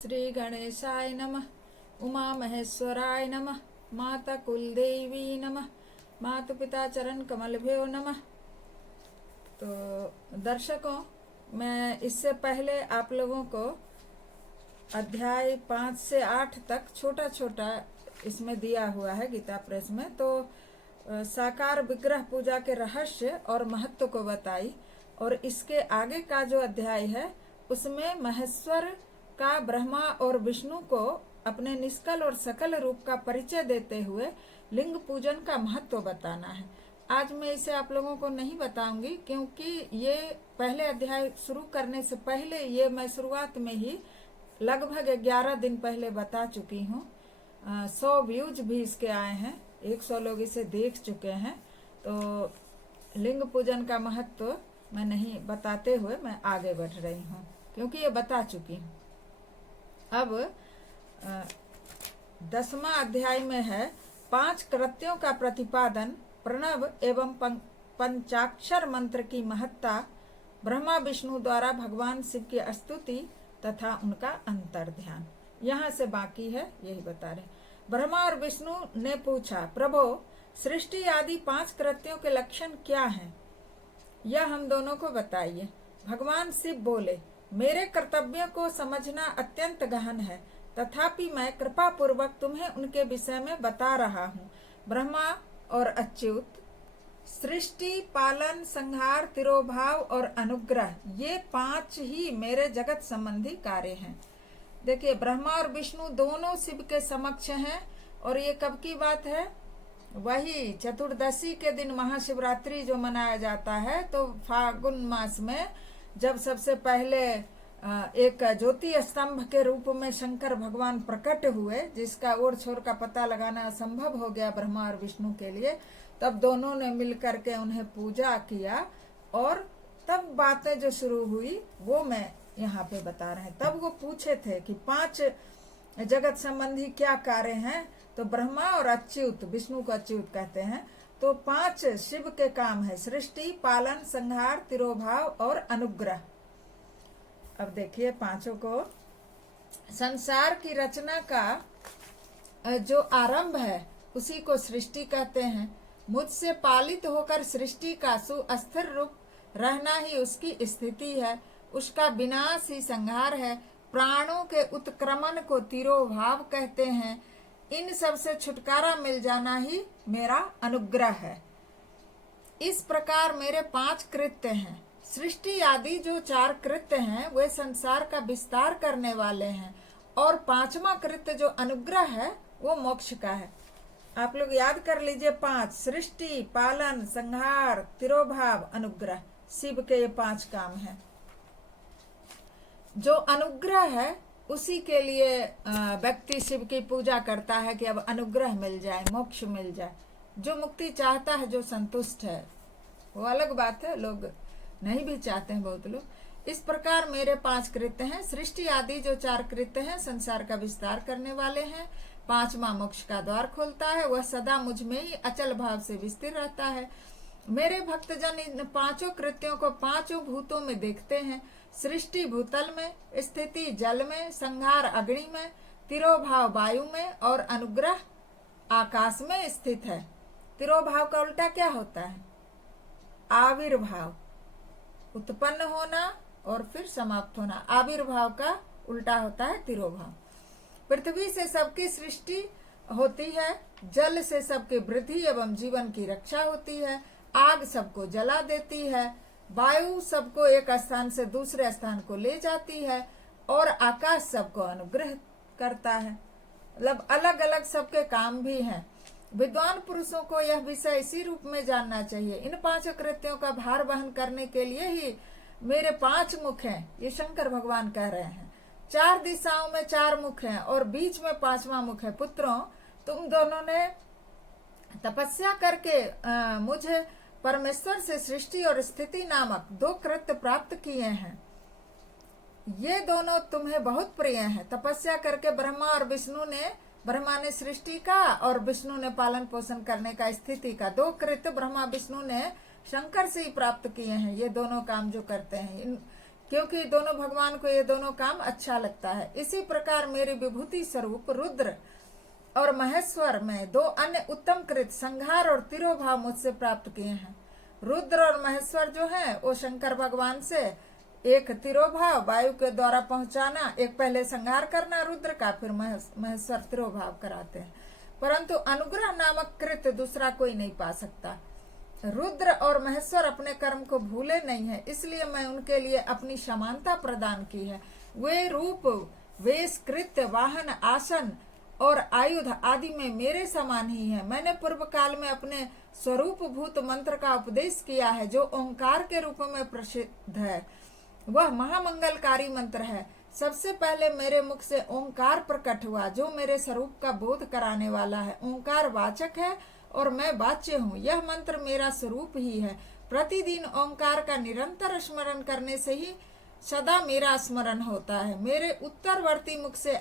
श्री गणेशाय नमः। उमा महेश्वराय नमः। माता कुलदेवी नमः। माता पिता चरण कमलभ्यो नमः। तो दर्शकों, मैं इससे पहले आप लोगों को अध्याय 5 से 8 तक छोटा छोटा इसमें दिया हुआ है गीता प्रेस में। तो साकार विग्रह पूजा के रहस्य और महत्व को बताई, और इसके आगे का जो अध्याय है उसमें महेश्वर का ब्रह्मा और विष्णु को अपने निष्कल और सकल रूप का परिचय देते हुए लिंग पूजन का महत्व बताना है। आज मैं इसे आप लोगों को नहीं बताऊंगी, क्योंकि ये पहले अध्याय शुरू करने से पहले ये मैं शुरुआत में ही लगभग 11 दिन पहले बता चुकी हूँ। 100 व्यूज भी इसके आए हैं, 100 लोग इसे देख चुके हैं। तो लिंग पूजन का महत्व मैं नहीं बताते हुए मैं आगे बढ़ रही हूँ, क्योंकि ये बता चुकी हूँ। अब 10वां अध्याय में है 5 कृत्यों का प्रतिपादन, प्रणव एवं पंचाक्षर मंत्र की महत्ता, ब्रह्मा विष्णु द्वारा भगवान शिव की स्तुति तथा उनका अंतर ध्यान। यहाँ से बाकी है यही बता रहे। ब्रह्मा और विष्णु ने पूछा, प्रभो सृष्टि आदि 5 कृत्यों के लक्षण क्या हैं? यह हम दोनों को बताइए। भगवान शिव बोले, मेरे कर्तव्यों को समझना अत्यंत गहन है, तथापि मैं कृपा पूर्वक तुम्हें उनके विषय में बता रहा हूँ। ब्रह्मा और अच्युत, सृष्टि, पालन, संहार, तिरोभाव और अनुग्रह, ये 5 ही मेरे जगत संबंधी कार्य हैं। देखिए, ब्रह्मा और विष्णु दोनों शिव के समक्ष हैं, और ये कब की बात है? वही चतुर्दशी के दिन महाशिवरात्रि जो मनाया जाता है, तो फागुन मास में जब सबसे पहले एक ज्योति स्तंभ के रूप में शंकर भगवान प्रकट हुए, जिसका ओर छोर का पता लगाना असंभव हो गया ब्रह्मा और विष्णु के लिए, तब दोनों ने मिलकर के उन्हें पूजा किया, और तब बातें जो शुरू हुई वो मैं यहाँ पे बता रहे हैं। तब वो पूछे थे कि 5 जगत संबंधी क्या कार्य हैं? तो ब्रह्मा और अच्युत, विष्णु को अच्युत कहते हैं, तो 5 शिव के काम है: सृष्टि, पालन, संहार, तिरोभाव और अनुग्रह। अब देखिए पांचों को। संसार की रचना का जो आरंभ है उसी को सृष्टि कहते हैं। मुझसे पालित होकर सृष्टि का सुस्थिर रूप रहना ही उसकी स्थिति है, उसका विनाश ही संहार है। प्राणों के उत्क्रमण को तिरोभाव कहते हैं। इन सब से छुटकारा मिल जाना ही मेरा अनुग्रह है। इस प्रकार मेरे 5 कृत्य हैं। सृष्टि आदि जो 4 कृत्य हैं वे संसार का विस्तार करने वाले हैं, और 5वां कृत्य जो अनुग्रह है वो मोक्ष का है। आप लोग याद कर लीजिए, 5: सृष्टि, पालन, संहार, तिरोभाव, अनुग्रह। शिव के ये 5 काम हैं। जो अनुग्रह है उसी के लिए व्यक्ति शिव की पूजा करता है कि अब अनुग्रह मिल जाए, मोक्ष मिल जाए। जो मुक्ति चाहता है, जो संतुष्ट है, वो अलग बात है, लोग नहीं भी चाहते हैं बहुत लोग। इस प्रकार मेरे 5 कृत्य हैं। सृष्टि आदि जो 4 कृत्य हैं संसार का विस्तार करने वाले हैं। 5वां मोक्ष का द्वार खोलता है, वह सदा मुझ में ही अचल भाव से विस्थिर रहता है। मेरे भक्तजन इन 5 कृत्यों को 5 भूतों में देखते हैं। सृष्टि भूतल में, स्थिति जल में, संहार अग्नि में, तिरोभाव वायु में और अनुग्रह आकाश में स्थित है। तिरोभाव का उल्टा क्या होता है? आविर्भाव, उत्पन्न होना और फिर समाप्त होना। आविर्भाव का उल्टा होता है तिरोभाव। पृथ्वी से सबकी सृष्टि होती है, जल से सबकी वृद्धि एवं जीवन की रक्षा होती है, आग सबको जला देती है, वायु सबको एक स्थान से दूसरे स्थान को ले जाती है, और आकाश सबको अनुग्रह करता है। मतलब अलग अलग सबके काम भी हैं। विद्वान पुरुषों को यह विषय इसी रूप में जानना चाहिए। इन 5 कृत्यों का भार वहन करने के लिए ही मेरे 5 मुख हैं, ये शंकर भगवान कह रहे हैं। 4 दिशाओं में 4 मुख हैं, और बीच में 5वां मुख है। पुत्रों, तुम दोनों ने तपस्या करके मुझे परमेश्वर से सृष्टि और स्थिति नामक 2 कृत्य प्राप्त किए हैं। ये दोनों तुम्हें बहुत प्रिय हैं। तपस्या करके ब्रह्मा ने सृष्टि का और विष्णु ने पालन पोषण करने का, स्थिति का 2 कृत्य ब्रह्मा विष्णु ने शंकर से ही प्राप्त किए हैं। ये दोनों काम जो करते हैं, क्योंकि दोनों भगवान को ये दोनों काम अच्छा लगता है। इसी प्रकार मेरे विभूति स्वरूप रुद्र और महेश्वर में दो अन्य उत्तम कृत संहार और तिरोभाव मुझसे प्राप्त किए हैं। रुद्र और महेश्वर जो है वो शंकर भगवान से एक तिरोभाव वायु के द्वारा पहुंचाना, एक पहले संहार करना रुद्र का, फिर महेश्वर तिरोभाव कराते हैं। परंतु अनुग्रह नामक कृत दूसरा कोई नहीं पा सकता। रुद्र और महेश्वर अपने कर्म को भूले नहीं है, इसलिए मैं उनके लिए अपनी समानता प्रदान की है। वे रूप, वेश, कृत्य, वाहन, आसन और आयुध आदि में मेरे समान ही है। मैंने पूर्व काल में अपने स्वरूप भूत मंत्र का उपदेश किया है, जो ओंकार के रूप में प्रसिद्ध है। वह महामंगलकारी मंत्र है। सबसे पहले मेरे मुख से ओंकार प्रकट हुआ, जो मेरे स्वरूप का बोध कराने वाला है। ओंकार वाचक है और मैं वाच्य हूँ। यह मंत्र मेरा स्वरूप ही है। प्रतिदिन ओंकार का निरंतर स्मरण करने से ही सदा मेरा स्मरण होता है। मेरे उत्तरवर्ती मुख से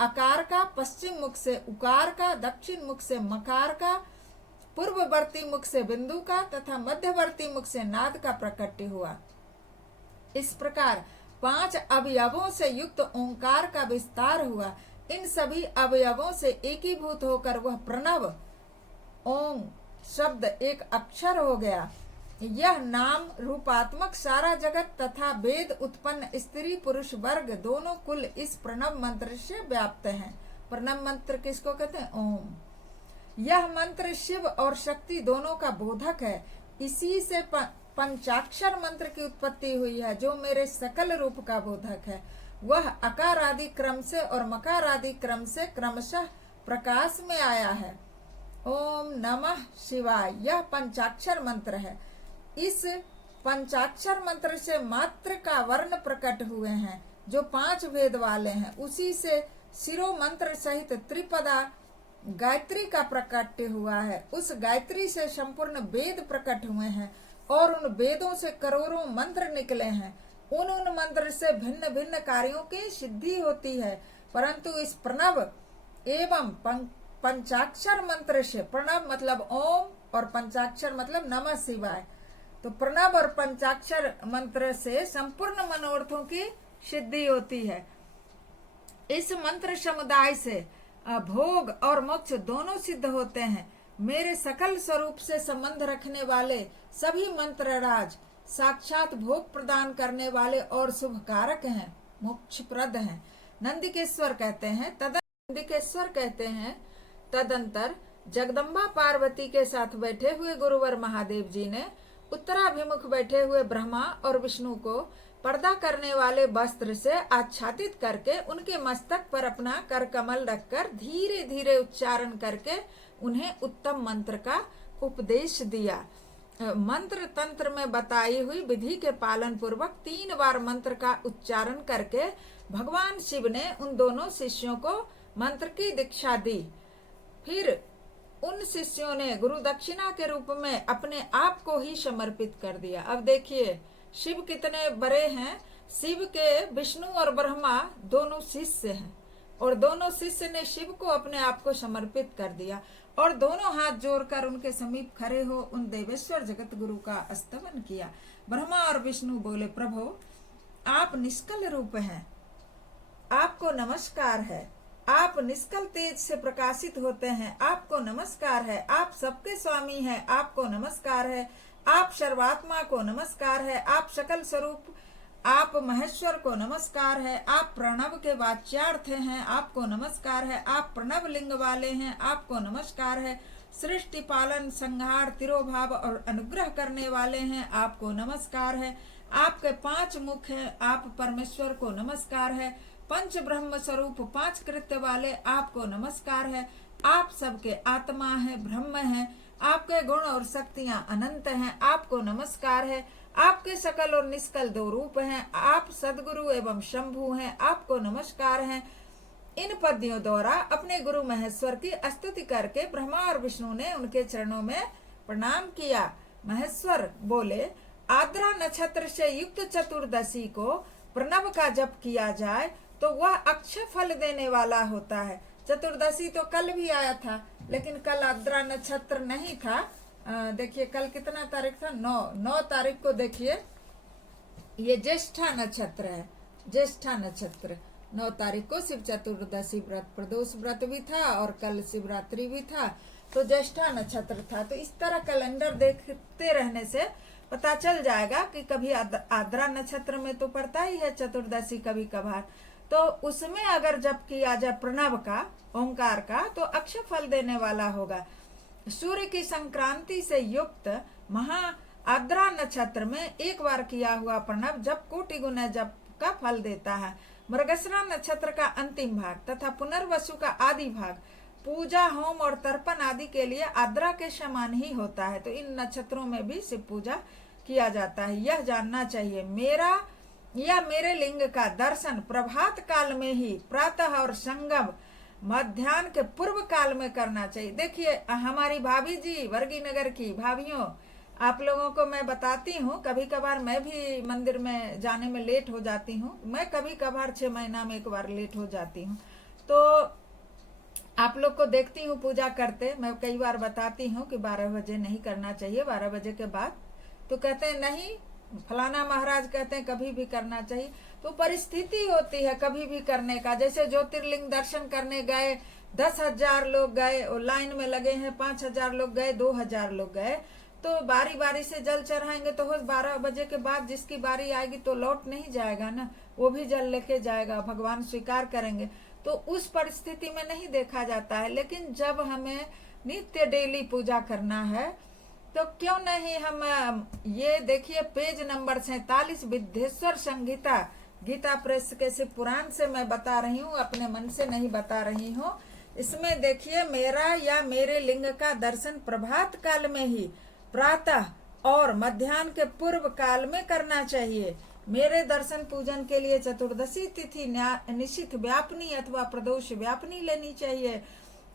अकार का, पश्चिम मुख से उकार का, दक्षिण मुख से मकार का, पूर्ववर्ती मुख से बिंदु का तथा मध्यवर्ती मुख से नाद का प्रकट हुआ। इस प्रकार 5 अवयवों से युक्त ओंकार का विस्तार हुआ। इन सभी अवयवों से एकीभूत होकर वह प्रणव ओम शब्द एक अक्षर हो गया। यह नाम रूपात्मक सारा जगत तथा वेद उत्पन्न स्त्री पुरुष वर्ग दोनों कुल इस प्रणव मंत्र से व्याप्त हैं। प्रणव मंत्र किसको कहते हैं? ओम। यह मंत्र शिव और शक्ति दोनों का बोधक है। इसी से पंचाक्षर मंत्र की उत्पत्ति हुई है, जो मेरे सकल रूप का बोधक है। वह अकार आदि क्रम से और मकार आदि क्रम से क्रमशः प्रकाश में आया है। ओम नमः शिवाय यह पंचाक्षर मंत्र है। इस पंचाक्षर मंत्र से मात्र का वर्ण प्रकट हुए हैं, जो 5 वेद वाले हैं। उसी से शिरो मंत्र सहित त्रिपदा गायत्री का प्रकट हुआ है। उस गायत्री से संपूर्ण वेद प्रकट हुए हैं और उन वेदों से करोड़ों मंत्र निकले हैं। उन मंत्र से भिन्न भिन्न कार्यों की सिद्धि होती है। परंतु इस प्रणव एवं पंचाक्षर मंत्र से, प्रणव मतलब ओम और पंचाक्षर मतलब नमः शिवाय, तो प्रणव और पंचाक्षर मंत्र से संपूर्ण मनोरथों की सिद्धि होती है। इस मंत्र समुदाय से भोग और मोक्ष दोनों सिद्ध होते हैं। मेरे सकल स्वरूप से संबंध रखने वाले सभी मंत्रराज साक्षात भोग प्रदान करने वाले और शुभ कारक हैं, मोक्षप्रद हैं। नंदिकेश्वर कहते हैं तदंतर जगदम्बा पार्वती के साथ बैठे हुए गुरुवर महादेव जी ने उत्तराभिमुख बैठे हुए ब्रह्मा और विष्णु को पर्दा करने वाले वस्त्र से आच्छादित करके उनके मस्तक पर अपना कर कमल रखकर धीरे धीरे उच्चारण करके उन्हें उत्तम मंत्र का उपदेश दिया। मंत्र तंत्र में बताई हुई विधि के पालन पूर्वक 3 बार मंत्र का उच्चारण करके भगवान शिव ने उन दोनों शिष्यों को मंत्र की दीक्षा दी। फिर उन शिष्यों ने गुरु दक्षिणा के रूप में अपने आप को ही समर्पित कर दिया। अब देखिए शिव कितने बड़े हैं। शिव के विष्णु और ब्रह्मा दोनों शिष्य हैं और दोनों शिष्य ने शिव को अपने आप को समर्पित कर दिया और दोनों हाथ जोड़कर उनके समीप खड़े हो उन देवेश्वर जगत गुरु का स्तवन किया। ब्रह्मा और विष्णु बोले, प्रभु आप निष्कल रूप हैं, आपको नमस्कार है। आप निष्कल तेज से प्रकाशित होते हैं, आपको नमस्कार है। आप सबके स्वामी हैं, आपको नमस्कार है। आप सर्वात्मा को नमस्कार है। आप सकल स्वरूप, आप महेश्वर को नमस्कार है। आप प्रणव के वाच्यार्थ हैं, आपको नमस्कार है। आप प्रणव लिंग वाले हैं, आपको नमस्कार है। सृष्टि पालन संहार तिरोभाव और अनुग्रह करने वाले हैं, आपको नमस्कार है। आपके 5 मुख हैं, आप परमेश्वर को नमस्कार है। पंच ब्रह्म स्वरूप 5 कृत्य वाले, आपको नमस्कार है। आप सबके आत्मा है, ब्रह्म है। आपके गुण और शक्तियां अनंत हैं, आपको नमस्कार है। आपके सकल और निष्कल 2 रूप हैं। आप सदगुरु एवं शंभु हैं, आपको नमस्कार है। इन पद्यों द्वारा अपने गुरु महेश्वर की स्तुति करके ब्रह्मा और विष्णु ने उनके चरणों में प्रणाम किया। महेश्वर बोले, आद्रा नक्षत्र से युक्त चतुर्दशी को प्रणव का जप किया जाए तो वह अक्षय फल देने वाला होता है। चतुर्दशी तो कल भी आया था, लेकिन कल आद्रा नक्षत्र नहीं था। देखिए कल कितना तारीख था? 9 तारीख को देखिए ये ज्येष्ठा नक्षत्र है। ज्येष्ठा नक्षत्र 9 तारीख को शिव चतुर्दशी व्रत प्रदोष व्रत भी था और कल शिवरात्रि भी था, तो ज्येष्ठा नक्षत्र था। तो इस तरह कैलेंडर देखते रहने से पता चल जाएगा कि कभी आद्रा नक्षत्र में तो पड़ता ही है चतुर्दशी कभी कभार, तो उसमें अगर जप किया जाए प्रणव का, ओंकार का, तो अक्षय फल देने वाला होगा। सूर्य की संक्रांति से युक्त महा आद्रा नक्षत्र में एक बार किया हुआ प्रणव जप कोटि गुना जप का फल देता है। मृगशिरा नक्षत्र का अंतिम भाग तथा पुनर्वसु का आदि भाग पूजा, होम और तर्पण आदि के लिए आद्रा के समान ही होता है। तो इन नक्षत्रों में भी शिव पूजा किया जाता है, यह जानना चाहिए। मेरा या मेरे लिंग का दर्शन प्रभात काल में ही, प्रातः और संगम मध्याह्न के पूर्व काल में करना चाहिए। देखिए हमारी भाभी जी वर्गी नगर की भाभियों, आप लोगों को मैं बताती हूँ, कभी कभार मैं भी मंदिर में जाने में लेट हो जाती हूँ। मैं कभी कभार 6 महीना में एक बार लेट हो जाती हूँ, तो आप लोग को देखती हूँ पूजा करते। मैं कई बार बताती हूँ कि 12 बजे नहीं करना चाहिए, 12 बजे के बाद। तो कहते हैं नहीं, फलाना महाराज कहते हैं कभी भी करना चाहिए। तो परिस्थिति होती है कभी भी करने का। जैसे ज्योतिर्लिंग दर्शन करने गए, 10,000 लोग गए और लाइन में लगे हैं, 5,000 लोग गए, 2,000 लोग गए, तो बारी बारी से जल चढ़ाएंगे तो 12 बजे के बाद जिसकी बारी आएगी तो लौट नहीं जाएगा ना, वो भी जल लेके जाएगा, भगवान स्वीकार करेंगे। तो उस परिस्थिति में नहीं देखा जाता है। लेकिन जब हमें नित्य डेली पूजा करना है तो क्यों नहीं हम, ये देखिए पेज नंबर 47 विद्येश्वर संहिता, गीता प्रेस के शिव पुराण से मैं बता रही हूँ, अपने मन से नहीं बता रही हूँ। इसमें देखिए मेरा या मेरे लिंग का दर्शन प्रभात काल में ही, प्रातः और मध्याह्न के पूर्व काल में करना चाहिए। मेरे दर्शन पूजन के लिए चतुर्दशी तिथि निश्चित व्यापनी अथवा प्रदोष व्यापनी लेनी चाहिए,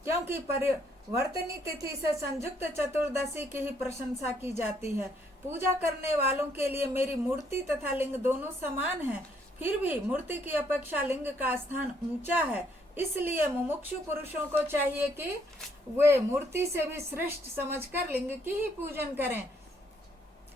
क्योंकि परिवर्तनी तिथि से संयुक्त चतुर्दशी की ही प्रशंसा की जाती है। पूजा करने वालों के लिए मेरी मूर्ति तथा लिंग दोनों समान है, फिर भी मूर्ति की अपेक्षा लिंग का स्थान ऊंचा है। इसलिए मुमुक्षु पुरुषों को चाहिए कि वे मूर्ति से भी श्रेष्ठ समझकर लिंग की ही पूजन करें।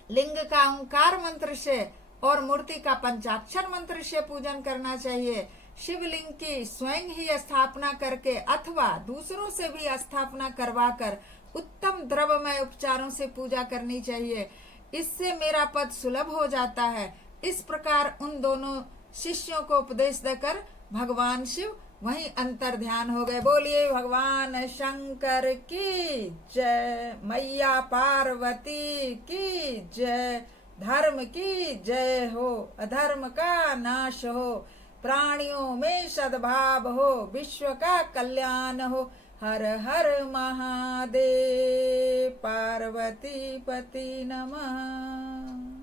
लिंग का ओंकार मंत्र से और मूर्ति का पंचाक्षर मंत्र से पूजन करना चाहिए। शिवलिंग की स्वयं ही स्थापना करके अथवा दूसरों से भी स्थापना करवाकर उत्तम द्रव्यमय उपचारों से पूजा करनी चाहिए। इससे मेरा पद सुलभ हो जाता है। इस प्रकार उन दोनों शिष्यों को उपदेश देकर भगवान शिव वहीं अंतर ध्यान हो गए। बोलिए भगवान शंकर की जय, मैया पार्वती की जय, धर्म की जय हो, अधर्म का नाश हो, प्राणियों में सद्भाव हो, विश्व का कल्याण हो। हर हर महादेव, पार्वती पति नमः।